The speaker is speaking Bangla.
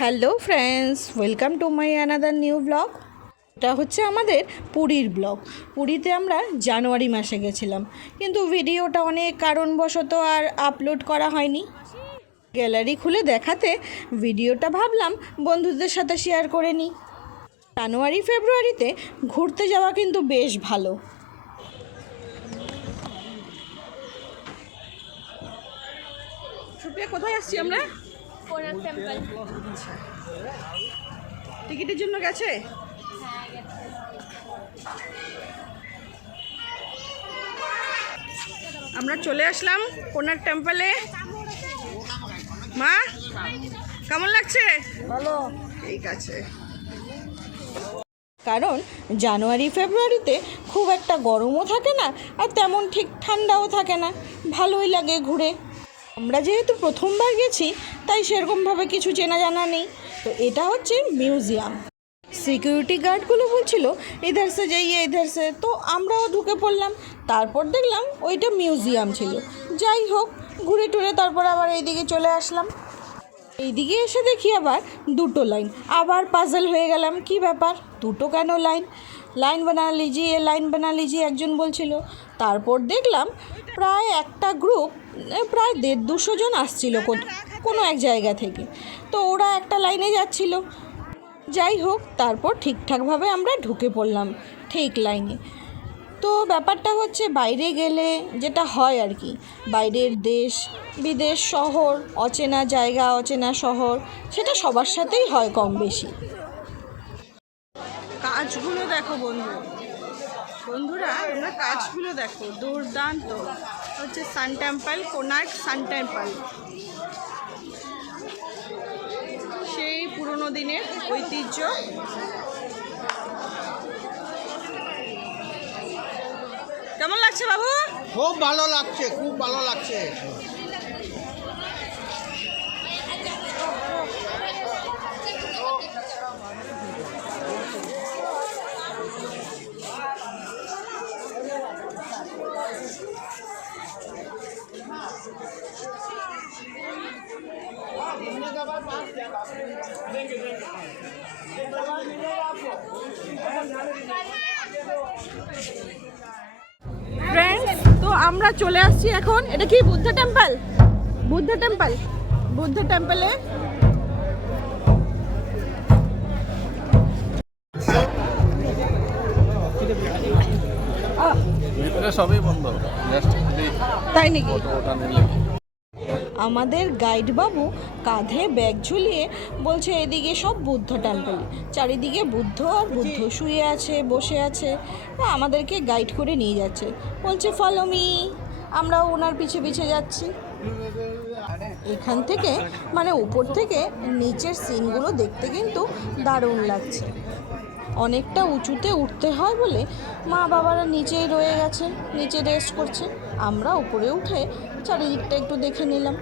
Hello friends, welcome to my another new blog. এটা হচ্ছে আমাদের পুরীর ব্লগ। পুরীতে আমরা জানুয়ারি মাসে গেছিলাম, কিন্তু ভিডিওটা অনেক কারণবশত আর আপলোড করা হয়নি। গ্যালারি খুলে দেখাতে ভিডিওটা ভাবলাম বন্ধুদের সাথে শেয়ার করে নিই। জানুয়ারি ফেব্রুয়ারিতে ঘুরতে যাওয়া কিন্তু বেশ ভালো। সুপ্রিয়া, কোথায় আসছি আমরা? কোনার্ক টেম্পল। টিকিটের জন্য গেছে? হ্যাঁ, গেছে। আমরা চলে আসলাম কোনার্ক টেম্পলে। মা, কেমন লাগছে? ভালো। ঠিক আছে। কারণ জানুয়ারি ফেব্রুয়ারিতে খুব একটা গরমও থাকে না, আর তেমন ঠিক ঠান্ডাও থাকে না, ভালোই লাগে ঘুরে। আমরা যেহেতু প্রথমবার গেছি, তাই সেরকমভাবে কিছু চেনা জানা নেই। তো এটা হচ্ছে মিউজিয়াম। সিকিউরিটি গার্ডগুলো বলছিল ইধার সে যাইয়ে ইধার সে, তো আমরাও ঢুকে পড়লাম। তারপর দেখলাম ওইটা মিউজিয়াম ছিল। যাই হোক, ঘুরে টুরে তারপর আবার এইদিকে চলে আসলাম। এইদিকে এসে দেখি আবার দুটো লাইন। আবার পাজল হয়ে গেলাম, কি ব্যাপার, দুটো কেন লাইন? লাইন বানা লিজিয়ে, লাইন বানা লিজিয়ে একজন বলছিল। তারপর দেখলাম প্রায় একটা গ্রুপ, প্রায় 150-200 জন আসছিল কোনো এক জায়গা থেকে। তো ওরা একটা লাইনে যাচ্ছিল। যাই হোক, তারপর ঠিকঠাকভাবে আমরা ঢুকে পড়লাম ঠিক লাইনে। তো ব্যাপারটা হচ্ছে, বাইরে গেলে যেটা হয় আর কি, বাইরের দেশ বিদেশ, শহর, অচেনা জায়গা, অচেনা শহর, সেটা সবার সাথেই হয় কম বেশি। কাজগুলো দেখো বন্ধুরা, তোমরা কাজগুলো দেখো, দুর্দান্ত। হচ্ছে সান টেম্পল, কোনার্ক সান টেম্পল। সেই পুরনো দিনের ঐতিহ্য। কেমন লাগছে বাবু? খুব ভালো লাগছে, খুব ভালো লাগছে। ফ্রেন্ডস, তো আমরা চলে আসছি এখন। এটা কি বুদ্ধ টেম্পল? বুদ্ধ টেম্পলে সবই বন্ধ। তাই নাকি? আমাদের গাইড বাবু কাঁধে ব্যাগ ঝুলিয়ে বলছে এদিকে সব বুদ্ধ টেম্পল, চারিদিকে বুদ্ধ আর বুদ্ধ শুয়ে আছে, বসে আছে। আমাদেরকে গাইড করে নিয়ে যাচ্ছে, বলছে ফলো মি। আমরাও ওনার পিছে পিছে যাচ্ছি। এখান থেকে মানে উপর থেকে নিচের সিনগুলো দেখতে কিন্তু দারুণ লাগছে। অনেকটা উঁচুতে উঠতে হয় বলে মা বাবারা নিচেই রয়ে গেছে, নিচে রেস্ট করছে। আমরা উপরে উঠে চারিদিকটা একটু দেখে নিলাম।